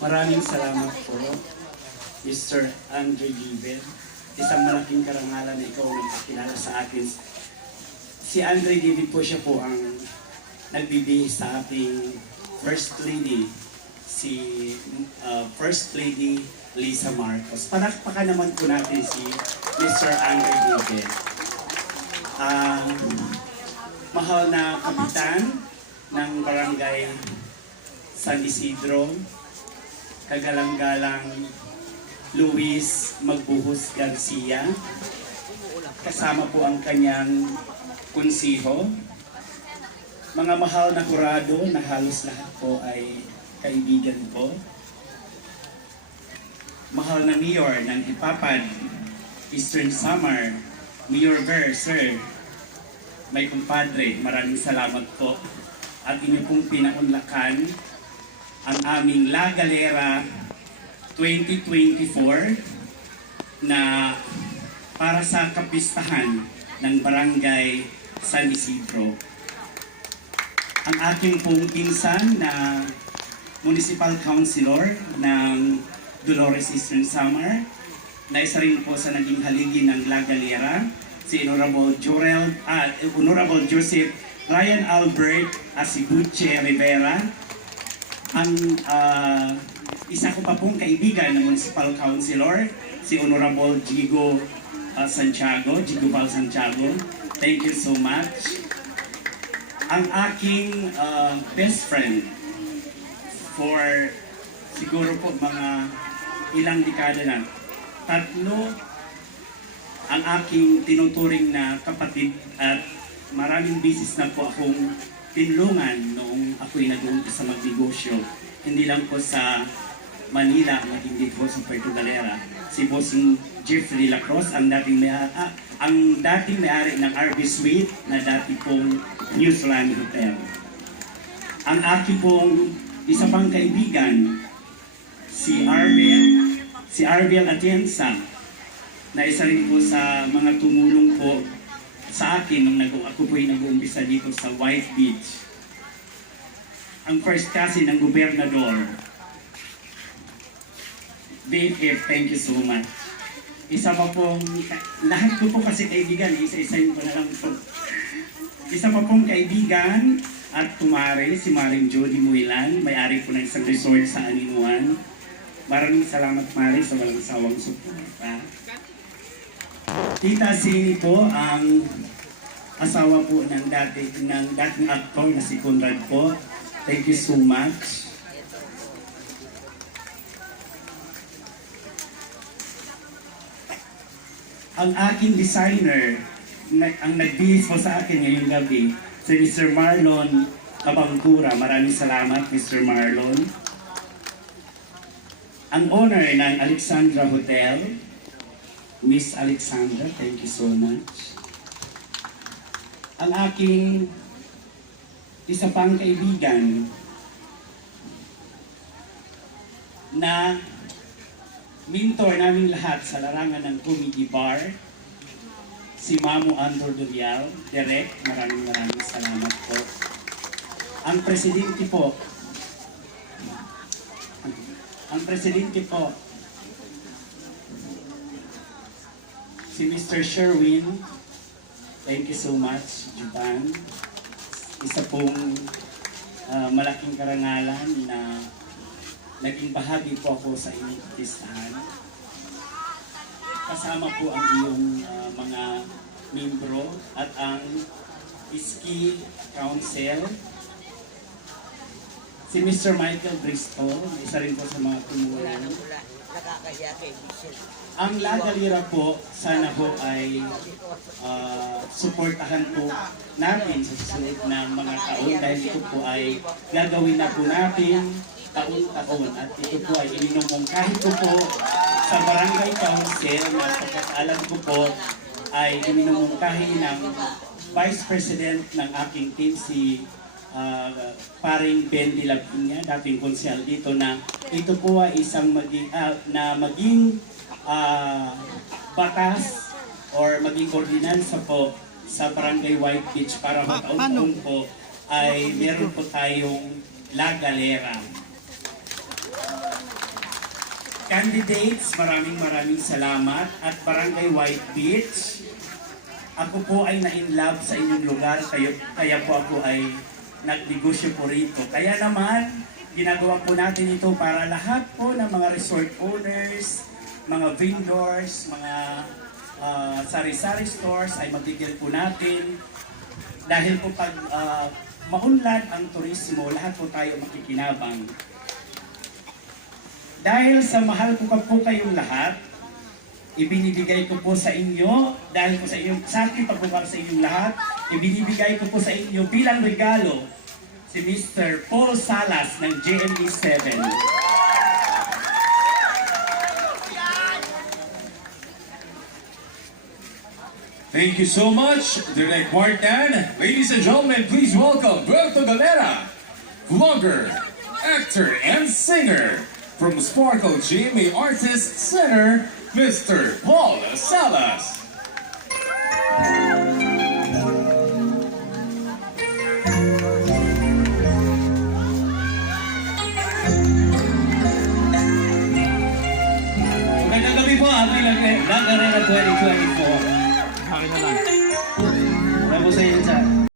Maraming salamat po, Mr. Andre Given. Isang malaking karangalan na ikaw ang nagpakilala sa akin. Si Andre Given po, siya po ang nagbibihis sa ating First Lady, si First Lady Lisa Marcos. Palakpakan naman po natin si Mr. Andre Given. Mahal na kapitan ng Barangay San Isidro, kagalang-galang Luis Magbuhos Garcia, kasama po ang kanyang kunsiho, mga mahal na kurado na halos lahat po ay kaibigan ko, mahal na Mayor ng Ipapad, Eastern Samar, Mayor Ver, Sir, may kumpadre, maraming salamat po at inyo pong pinaunlakan ang aming La Galera 2024 na para sa kapistahan ng Barangay San Isidro. Ang aking pong pinsan na Municipal Councilor ng Dolores Eastern Samar, na isa rin po sa naging haligi ng La Galera, si Honorable Joseph Ryan Albert Asibuche Rivera, ang isa ko pa pong kaibigan ng Municipal Councilor, si Honorable Jigo Val Santiago. Thank you so much. Ang aking best friend for siguro po mga ilang dekada na, tatlo ang aking tinuturing na kapatid at maraming bisis na po akong tinulungan noong ako'y nag-uumpisa magnegosyo. Hindi lang po sa Manila, hindi po sa Puerto Galera. Si Bossing Jeffrey Lacrosse, ang dating may-ari ng RB Suite na dati pong Newsland Hotel. Ang aking pong isa pang kaibigan, si Arviel Atienza, na isa rin po sa mga tumulong po sa akin nung ako po'y nag-uumpisa dito sa White Beach. Ang first cousin ng gobernador, BFF, thank you so much. Isa pa pong, lahat ko po kasi kaibigan, isa-isayin ko na lang po. Isa pa pong kaibigan at tumare, si Maring Jody Muilan, may-ari po ng isang resort sa Aninuan. Maraming salamat, Mari, sa walang sawang suporta. Tita Sini po ang asawa po ng dating aktor na si Conrad po. Thank you so much. Ang aking designer, ang nagbihis po sa akin ngayong gabi, si Mr. Marlon Abangura. Maraming salamat, Mr. Marlon. Ang owner ng Alexandra Hotel, Miss Alexandra, thank you so much. Ang aking isa pang kaibigan na mentor namin lahat sa larangan ng comedy bar, si Mamu Andor Durial, Direk, maraming salamat po. Ang presidente po, si Mr. Sherwin, thank you so much, Japan. Isa pong malaking karangalan na naging bahagi po ako sa inyong artistahan. Kasama po ang iyong mga membro at ang Ski Council. Si Mr. Michael Bristol, isa rin po sa mga tumulong. Ang La Galera po, sana po ay suportahan po natin sa susunod ng mga taon dahil ito po ay gagawin na po natin taon-taon at ito po ay ininumungkahi ko po sa Barangay Council na pagkakaalam ko po ay ininumungkahi ng Vice President ng aking team, si paring Ben de la Piña, dating konsyal dito, na ito po ay isang maging batas or maging ordinansa po sa Barangay White Beach para taon-taon po ay meron po tayong La Galera. Candidates, maraming salamat at Barangay White Beach. Ako po ay na-inlove sa inyong lugar, kaya po ako ay nagnegosyo po rito. Kaya naman, ginagawa po natin ito para lahat po ng mga resort owners, mga vendors, mga sari-sari stores ay mabigyan po natin. Dahil po pag maunlad ang turismo, lahat po tayo makikinabang. Dahil sa mahal ko po kayong lahat, ibinibigay ko po sa inyo, dahil po sa aking pagmamahal sa inyong lahat, ibinibigay ko po sa inyo bilang regalo si Mr. Paul Salas ng GMA7. Thank you so much, Direk Martin. Ladies and gentlemen, please welcome Berto Galera, vlogger, actor, and singer from Sparkle GMA Artists Center, Mr. Paul Salas. Magandang gabi po, Happy Lagarera 2024. Akin na lang. Ano po sa inyo dyan?